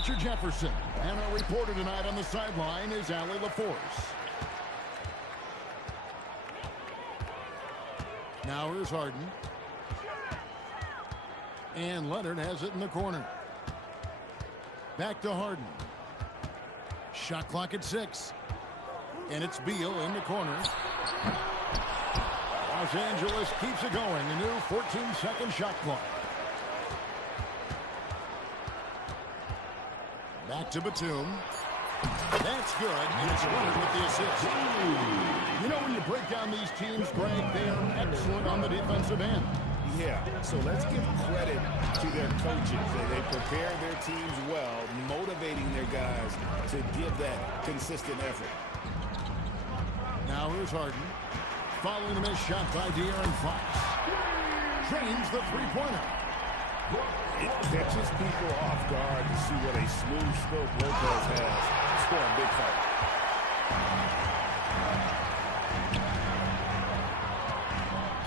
Richard Jefferson. And our reporter tonight on the sideline is Allie LaForce. Now here's Harden. And Leonard has it in the corner. Back to Harden. Shot clock at 6. And it's Beal in the corner. Los Angeles keeps it going. A new 14-second shot clock. Back to Batum. That's good. And it's Leonard with the assist. You know, when you break down these teams, Greg, they are excellent on the defensive end. Yeah, so let's give credit to their coaches. They prepare their teams well, motivating their guys to give that consistent effort. Now here's Harden. Following the missed shot by De'Aaron Fox. Drains the three-pointer. It catches people off guard to see what a smooth stroke Lopez has for a big fight.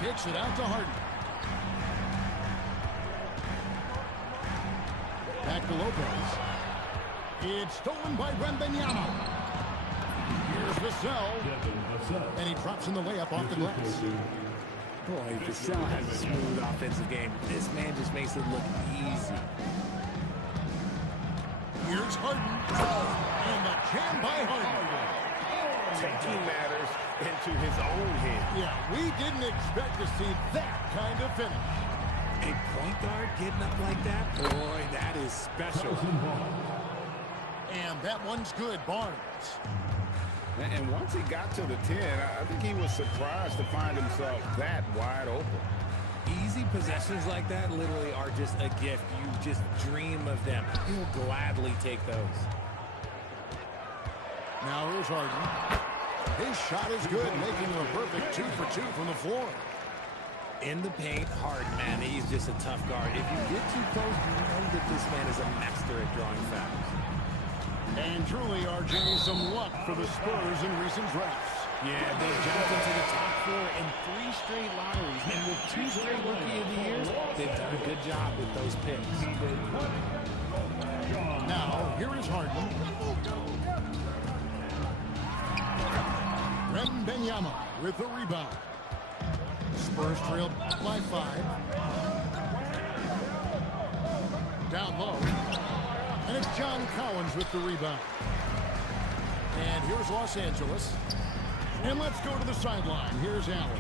Kicks it out to Harden. Back to Lopez. It's stolen by Wembanyama. Here's Vassell. And he drops in the layup off the glass. Boy, Vassell has a smooth offensive game. This man just makes it look easy. Here's Harden. And the jam by Harden. Taking matters into his own hand. Yeah, we didn't expect to see that kind of finish. A point guard getting up like that? Boy, that is special. And that one's good, Barnes. And once he got to the 10, I think he was surprised to find himself that wide open. Easy possessions like that literally are just a gift. You just dream of them. He'll gladly take those. Now here's Harden. His shot is good, making him a perfect 2 for 2 from the floor. In the paint, Harden, man, he's just a tough guard. If you get too close, you know that this man is a master at drawing fouls. And truly, RJ, some luck for the Spurs in recent drafts. Yeah, they've jumped into the top 4 in 3 straight lotteries. And with 2 straight Rookie of the Years, they've done a good job with those picks. Now, here is Harden. Wembanyama with the rebound. Spurs trail by 5. Down low. And it's John Collins with the rebound. And here's Los Angeles. And let's go to the sideline. Here's Allen.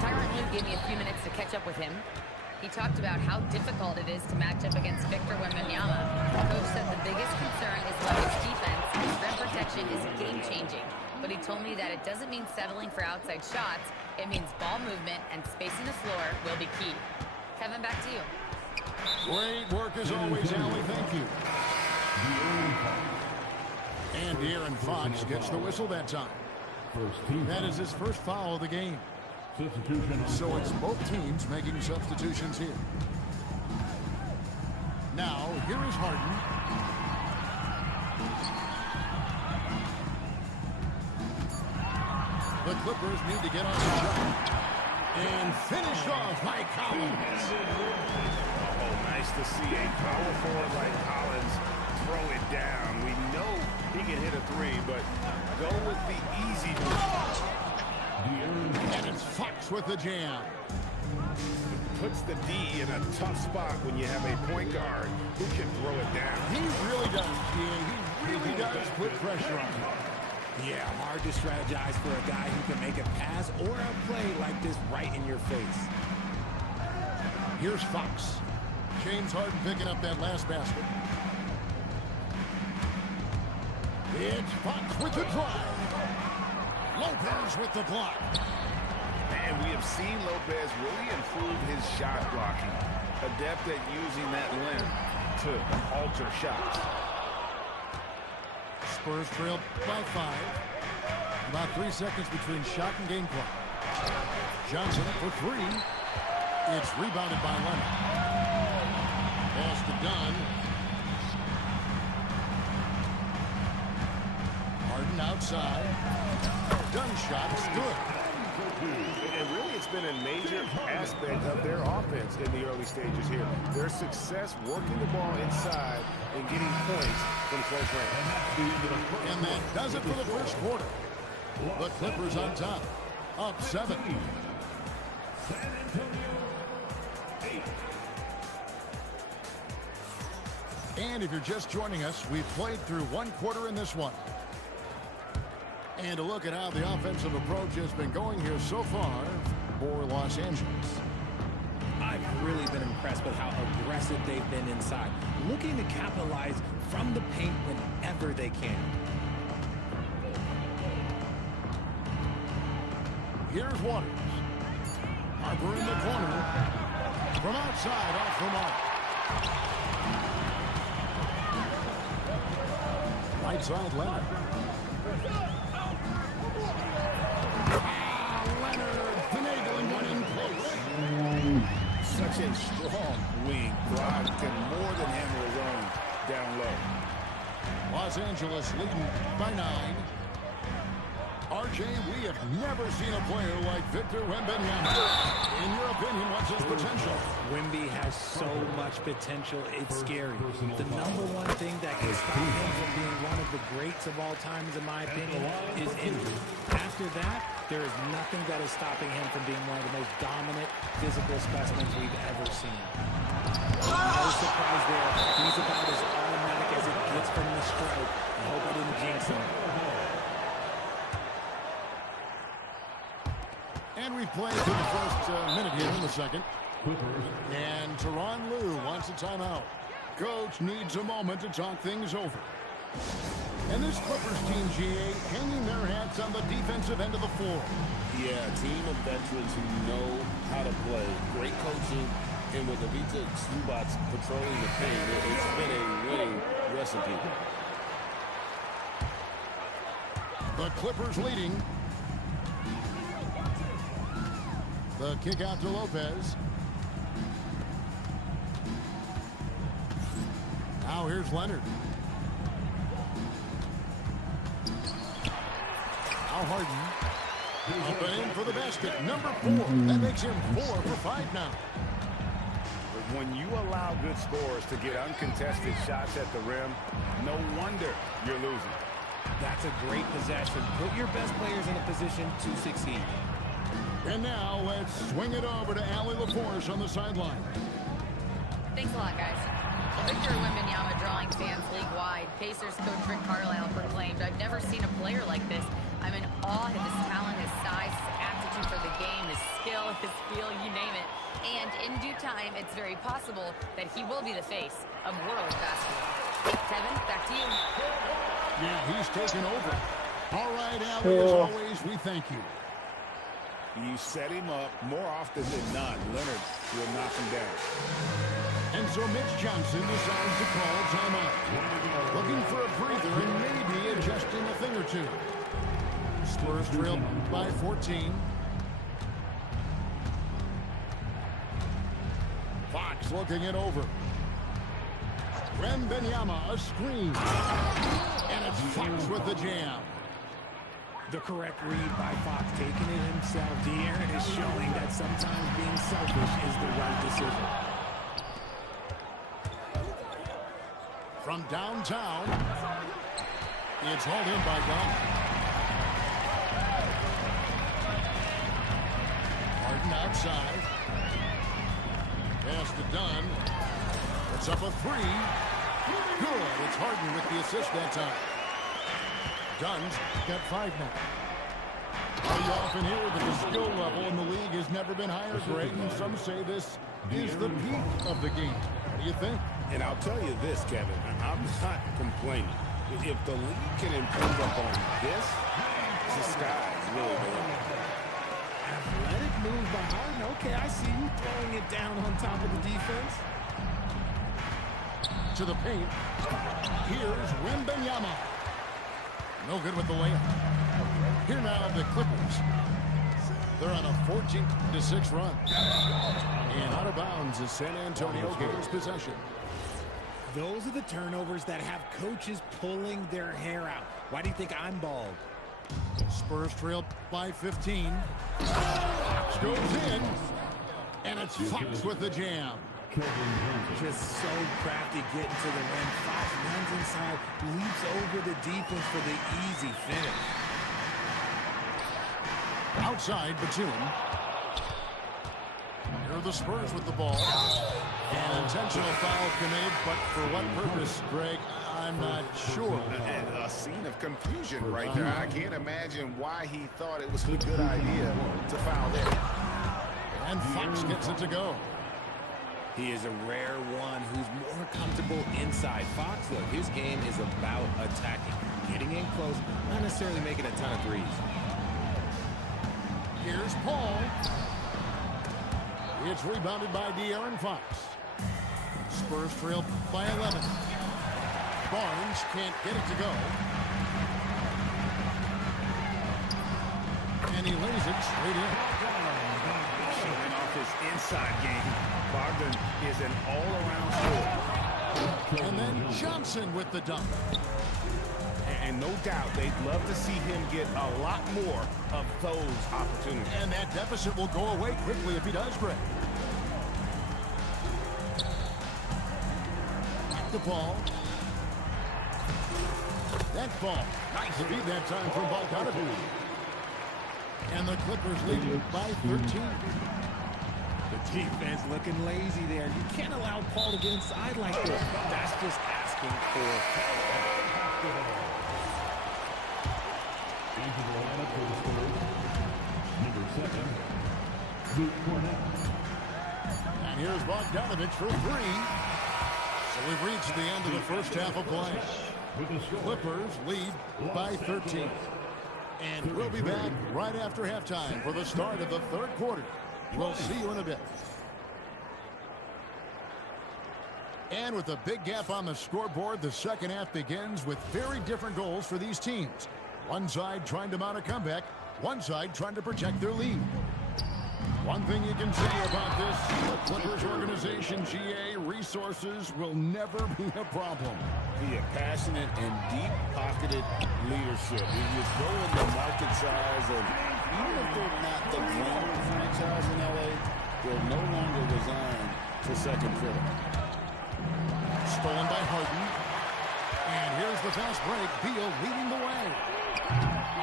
Tyronn Lue gave me a few minutes to catch up with him. He talked about how difficult it is to match up against Victor Wembanyama. The coach said the biggest concern is Love's defense. His rim protection is game-changing. But he told me that it doesn't mean settling for outside shots. It means ball movement and spacing the floor will be key. Kevin, back to you. Great work as always, Allie. Thank you. And De'Aaron Fox gets the whistle that time. That is his first foul of the game. So it's both teams making substitutions here. Now, here is Harden. The Clippers need to get on the shot. And finished off by Collins. Oh, nice to see a power forward like Collins throw it down. We know he can hit a 3, but go with the easy move. And it's Fox with the jam. Puts the D in a tough spot when you have a point guard who can throw it down. He really does, he really does put pressure on him. Yeah, hard to strategize for a guy who can make a pass or a play like this right in your face. Here's Fox. James Harden picking up that last basket. It's Fox with the drive. Lopez with the block. And we have seen Lopez really improve his shot blocking. Adept at using that limb to alter shots. Spurs trail by 5. About 3 seconds between shot and game clock. Johnson for 3. It's rebounded by Leonard. Pass to Dunn. Harden outside. Dunn shot is good. And really, it's been a major aspect of their offense in the early stages here. Their success working the ball inside and getting in close range. And that does it for the first quarter. The Clippers on top, up 7. And if you're just joining us, we've played through one quarter in this one. And a look at how the offensive approach has been going here so far for Los Angeles. I've really been impressed with how aggressive they've been inside, looking to capitalize from the paint whenever they can. Here's Waters. Harper in the corner. From outside, off the mark. Right side, Leonard. Leonard finagling one in close. Such a strong wing. Broad can more than handle his own down low. Los Angeles leading by 9. RJ, we have never seen a player like Victor Wembanyama. In your opinion, what's his potential? Wemby has so much potential, it's scary. The number one thing that can stop him from being one of the greats of all times, in my opinion, is injury. After that, there is nothing that is stopping him from being one of the most dominant physical specimens we've ever seen. No surprise there. He's about as automatic as it gets from the stroke. I hope I didn't jinx him. And we play through the first minute here in the second. And Tyronn Lue wants a timeout. Coach needs a moment to talk things over. And this Clippers team, GA, hanging their hats on the defensive end of the floor. Yeah, a team of veterans who know how to play. Great coaching. And with Nba2K26 Sw2 patrolling the paint, it's been a winning recipe. The Clippers leading. The kick out to Lopez. Now here's Leonard. Now Harden. Up and in for the basket. Number 4. That makes him 4 for 5 now. But when you allow good scorers to get uncontested shots at the rim, no wonder you're losing. That's a great possession. Put your best players in a position to succeed. And now let's swing it over to Allie LaForce on the sideline. Thanks a lot, guys. Victor Wembanyama drawing fans league-wide. Pacers coach Rick Carlisle proclaimed, "I've never seen a player like this. I'm in awe of his talent, his size, his aptitude for the game, his skill, his feel, you name it. And in due time, it's very possible that he will be the face of world basketball." Kevin, back to you. Yeah, he's taken over. All right, Allie, as always, we thank you. You set him up more often than not. Leonard will knock him down. And so Mitch Johnson decides to call timeout. Looking for a breather and maybe adjusting a thing or two. Spurs trail by 14. Fox looking it over. Wembanyama, a screen. And it's Fox with the jam. The correct read by Fox, taking it himself. De'Aaron is showing that sometimes being selfish is the right decision. From downtown, it's hauled in by Dunn. Harden outside. Pass to Dunn. It's up a 3. Good. It's Harden with the assist that time. Dunn's got 5 now. You often hear that the skill level in the league has never been higher, Greg, and some say this is the peak of the game. What do you think? And I'll tell you this, Kevin, I'm not complaining. If the league can improve upon this, the sky's really the limit. Athletic move by Harden. Okay, I see you throwing it down on top of the defense. To the paint. Here's Wembanyama. No good with the layup. Here now the Clippers. They're on a 14-6 run. And out of bounds as San Antonio gains possession. Those are the turnovers that have coaches pulling their hair out. Why do you think I'm bald? Spurs trailed by 15. Fox goes in. And it's Fox with the jam. Just so crafty getting to the rim. Fox runs side, leaps over the defense for the easy finish. Outside, Batum. Here are the Spurs with the ball. An intentional foul committed, but for what purpose, Greg? I'm not sure. A scene of confusion right there. I can't imagine why he thought it was a good idea to foul there. And Fox gets it to go. He is a rare one who's more comfortable inside. Fox, look, his game is about attacking, getting in close, not necessarily making a ton of threes. Here's Paul. It's rebounded by De'Aaron Fox. Spurs trail by 11. Barnes can't get it to go. And he lays it straight in. Showing off his inside game. Bogdan is an all-around scorer. And then Johnson with the dunk. And no doubt they'd love to see him get a lot more of those opportunities. And that deficit will go away quickly if he does, Greg. The ball. That ball. Nice speed that time from Bogdanovic. And the Clippers lead by 13. The defense looking lazy there. You can't allow Paul to get inside like this. That's just asking for And here's Bogdanovic for three. So we've reached the end of the first half of play. Clippers lead by 13. And we'll be back right after halftime for the start of the third quarter. We'll see you in a bit. And with a big gap on the scoreboard, the second half begins with very different goals for these teams. One side trying to mount a comeback, one side trying to protect their lead. One thing you can say about this, the Clippers organization, GA, resources will never be a problem. He had passionate and deep-pocketed leadership. He was growing the market size, and even if they're not the grand franchise in LA, they're no longer resigned to second fiddle. Stolen by Harden. And here's the fast break. Beal leading the way.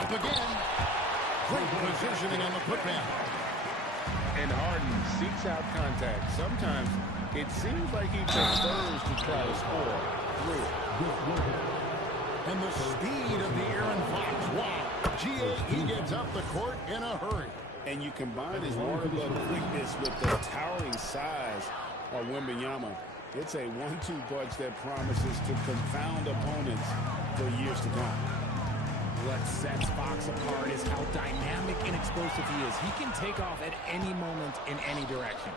Up again. Great positioning on the putback. And Harden seeks out contact. Sometimes it seems like he prefers to try to score through it. And the speed of the Aaron Fox. Wow. He gets up the court in a hurry. And you combine his waterbug quickness with the towering size of Wembanyama. It's a 1-2 punch that promises to confound opponents for years to come. What sets Fox apart is how dynamic and explosive he is. He can take off at any moment in any direction.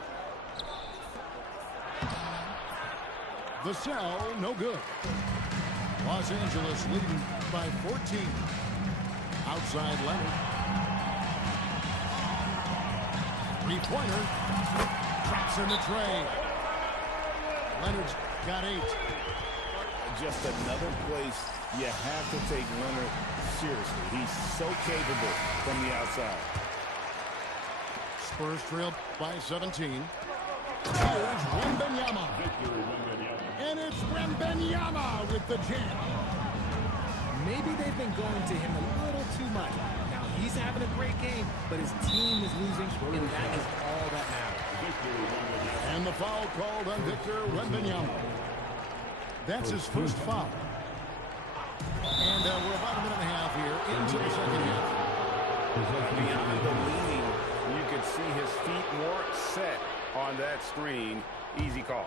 The cell, no good. Los Angeles leading by 14. Outside Leonard. Three-pointer. Drops in the tray. Leonard's got 8. Just another place you have to take Leonard seriously. He's so capable from the outside. Spurs trail by 17. Here's Wembanyama. And it's Wembanyama with the jam. Maybe they've been going to him a little too much. Now, he's having a great game, but his team is losing, and that is all that matters. And the foul called on Victor Wembanyama. That's his first foul. And we're about a minute and a half here into the second half. Beyond the leaning, you can see his feet more set on that screen. Easy call.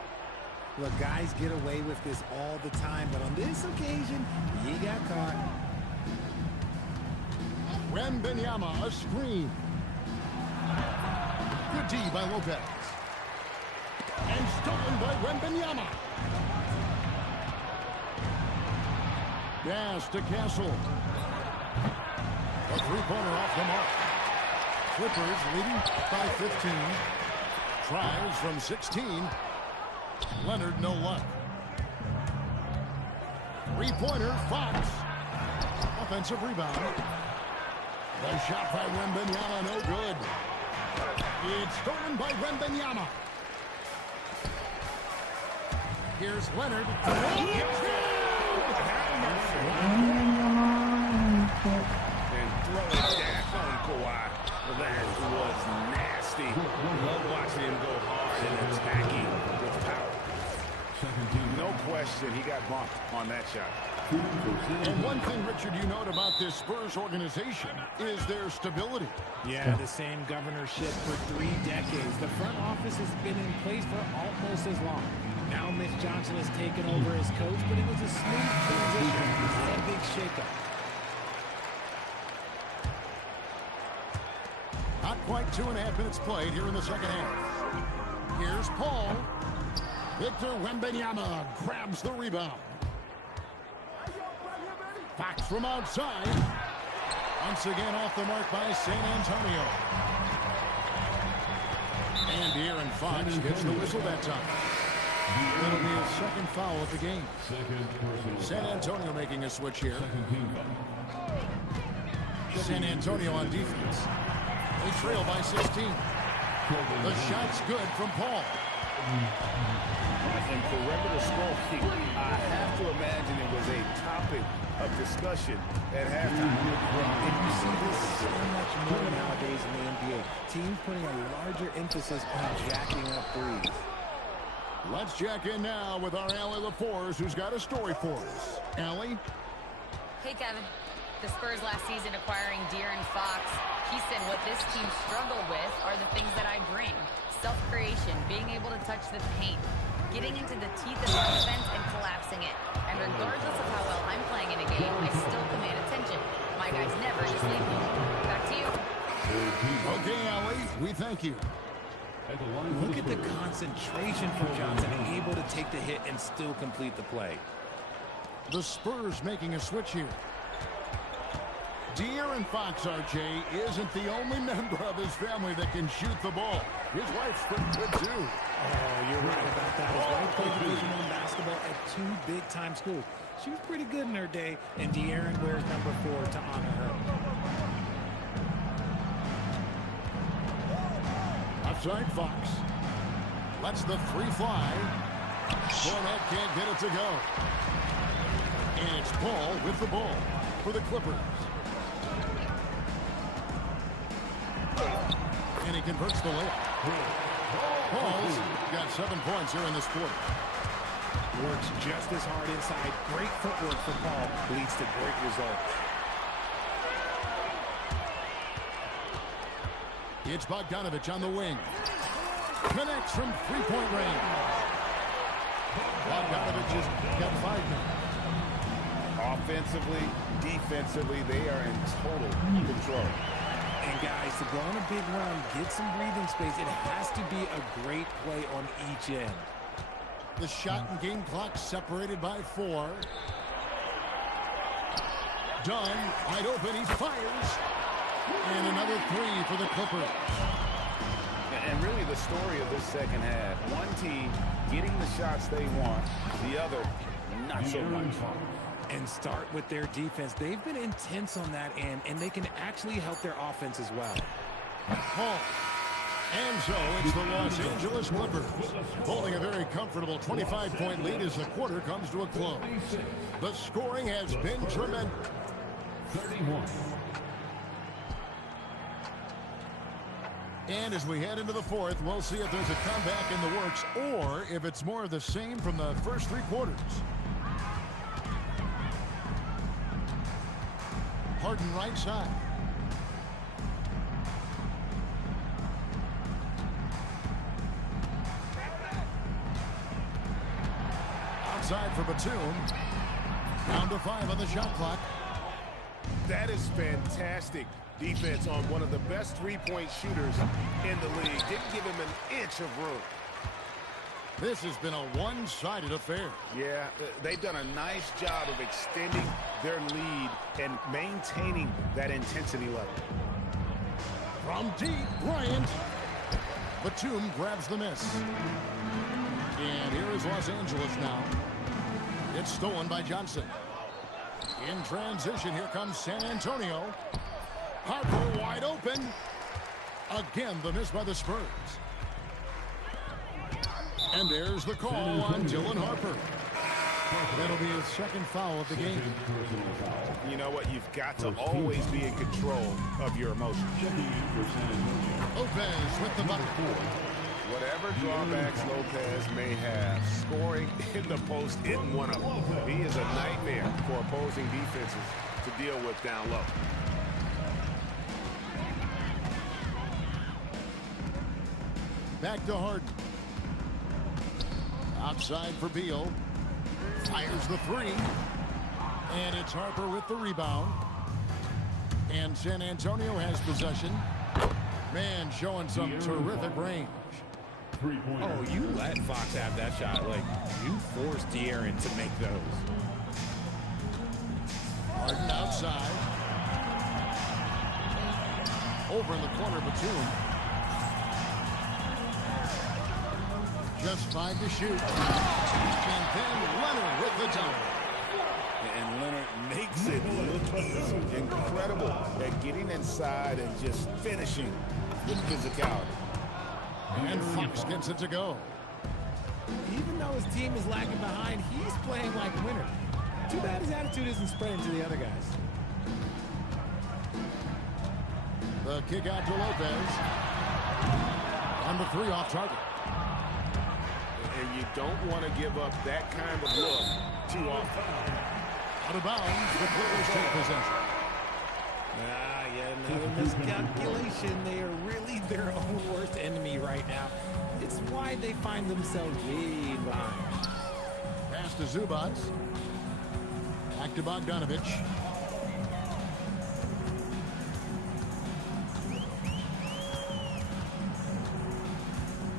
Look, guys get away with this all the time, but on this occasion, he got caught. Wembanyama, a screen. Good D by Lopez. And stolen by Wembanyama. Pass to Castle. A three-pointer off the mark. Clippers leading by 15. Tries from 16. Leonard, no luck. Three-pointer, Fox. Offensive rebound. The shot by Wembanyama, no good. It's stolen by Wembanyama. Here's Leonard. got bumped on that shot. And one thing, Richard, you note about this Spurs organization is their stability. Yeah, the same governorship for 3 decades. The front office has been in place for almost as long. Now Mitch Johnson has taken over as coach, but it was a smooth transition. It's not a big shakeup. Not quite 2.5 minutes played here in the second half. Here's Paul. Victor Wembanyama grabs the rebound. Fox from outside. Once again off the mark by San Antonio. And De'Aaron Fox gets the whistle that time. That'll be his second foul of the game. San Antonio making a switch here. San Antonio on defense. They trail by 16. The shot's good from Paul. And perimeter scoring, I have to imagine it was a topic of discussion at halftime. And you see this so much more nowadays in the NBA. Teams putting a larger emphasis on jacking up threes. Let's jack in now with our Allie LaForce, who's got a story for us. Allie? Hey, Kevin. The Spurs last season acquiring De'Aaron Fox, he said what this team struggled with are the things that I bring. Self-creation, being able to touch the paint, getting into the teeth of the defense and collapsing it. And regardless of how well I'm playing in a game, I still command attention. My guys never just leave me. Back to you. Okay, Allie, we thank you. Look at the concentration from Johnson, able to take the hit and still complete the play. The Spurs making a switch here. De'Aaron Fox, RJ, isn't the only member of his family that can shoot the ball. His wife's pretty good, too. Oh, you're right about that. His wife played Division I basketball at 2 big-time schools. She was pretty good in her day, and De'Aaron wears number 4 to honor her. Outside Fox. Lets the three fly. Fournette can't get it to go. And it's Paul with the ball for the Clippers. And he converts the layup. Paul's got 7 points here in this quarter. Works just as hard inside. Great footwork from Paul. Leads to great results. It's Bogdanovich on the wing. Connects from three-point range. Bogdanovich has got 5 minutes. Offensively, defensively, they are in total control. And guys, to go on a big run, get some breathing space, it has to be a great play on each end. The shot and game clock separated by 4. Dunn, wide open, he fires. And another 3 for the Clippers. And really the story of this second half, one team getting the shots they want, the other not so much. And start with their defense. They've been intense on that end, and they can actually help their offense as well. Paul. And so it's the Los Angeles Clippers holding a very comfortable 25-point lead as the quarter comes to a close. The scoring has been tremendous. 31. And as we head into the fourth, we'll see if there's a comeback in the works or if it's more of the same from the first 3 quarters. Harden right side. Outside for Batum. Down to 5 on the shot clock. That is fantastic defense on one of the best three-point shooters in the league. Didn't give him an inch of room. This has been a one-sided affair. Yeah, they've done a nice job of extending their lead and maintaining that intensity level. From deep, Bryant. Batum grabs the miss. And here is Los Angeles now. It's stolen by Johnson. In transition, here comes San Antonio. Harper wide open. Again, the miss by the Spurs. And there's the call on Dylan Harper. That'll be his second foul of the game. You know what? You've got to always be in control of your emotions. Lopez with the bucket. Whatever drawbacks Lopez may have, scoring in the post isn't one of them. He is a nightmare for opposing defenses to deal with down low. Back to Harden. Outside for Beal. Fires the three. And it's Harper with the rebound. And San Antonio has possession. Man, showing some terrific range. Oh, you let Fox have that shot. Like, you forced De'Aaron to make those. Harden outside. Over in the corner, Batum. Just 5 to shoot. And then Leonard with the dunk. And Leonard makes it look easy. Incredible at getting inside and just finishing with physicality. And Fox gets it to go. Even though his team is lagging behind, he's playing like a winner. Too bad his attitude isn't spreading to the other guys. The kick out to Lopez. And the three off target. And you don't want to give up that kind of look too often. Out of bounds, the Clippers take possession. Yet another miscalculation. They are really their own worst enemy right now. It's why they find themselves way behind. Pass to Zubac. Back to Bogdanovich.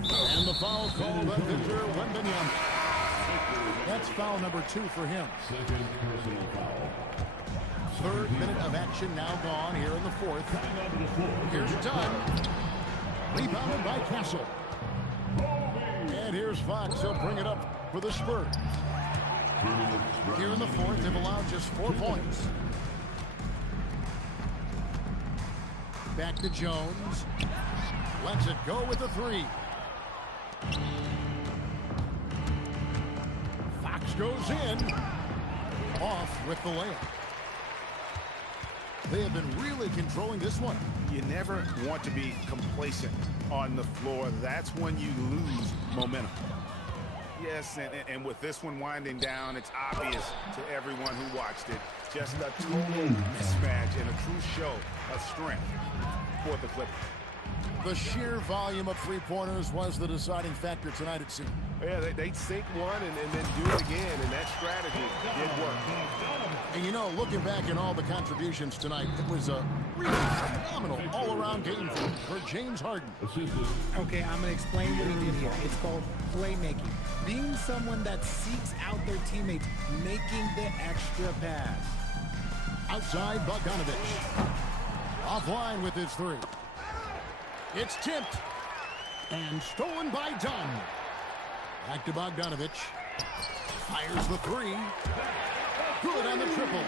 And the foul called on Victor Wembanyama. That's foul number 2 for him. Second personal foul. Third minute of action now gone here in the fourth. Here's Dunn. Rebounded by Castle. And here's Fox. He'll bring it up for the Spurs. Here in the fourth, they've allowed just 4 points. Back to Jones. Lets it go with the three. Fox goes in. Off with the layup. They have been really controlling this one. You never want to be complacent on the floor. That's when you lose momentum. Yes, and with this one winding down, it's obvious to everyone who watched it. Just a total mismatch and a true show of strength for the Clippers. The sheer volume of three-pointers was the deciding factor tonight, it seemed. Yeah, they sink one and then do it again, and that strategy did work. And you know, looking back at all the contributions tonight, it was a really phenomenal all-around game for James Harden. Okay, I'm going to explain what he did here. It's called playmaking. Being someone that seeks out their teammates, making the extra pass. Outside, Bogdanovich. Offline with his three. It's tipped. And stolen by Dunn. Back to Bogdanovich. Fires the three. Good on the triple.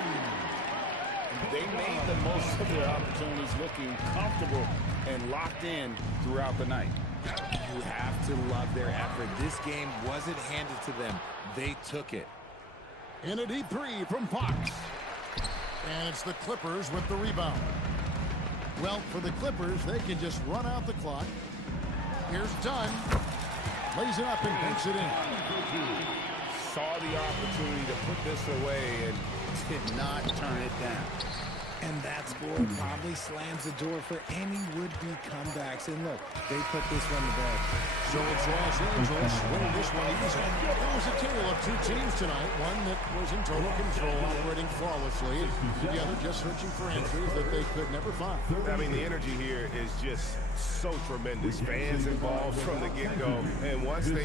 They made the most of their opportunities, looking comfortable and locked in throughout the night. You have to love their effort. This game wasn't handed to them. They took it. In a deep three from Fox. And it's the Clippers with the rebound. Well, for the Clippers, they can just run out the clock. Here's Dunn. Lays it up and banks it in. Saw the opportunity to put this away and did not turn it down. And that score probably slams the door for any would-be comebacks. And look, they put this one to bed. So it's Los Angeles winning this one easy. It was a tale of two teams tonight. One that was in total control, operating flawlessly. The other just searching for answers that they could never find. I mean, the energy here is just so tremendous. Fans involved from the get-go. And once they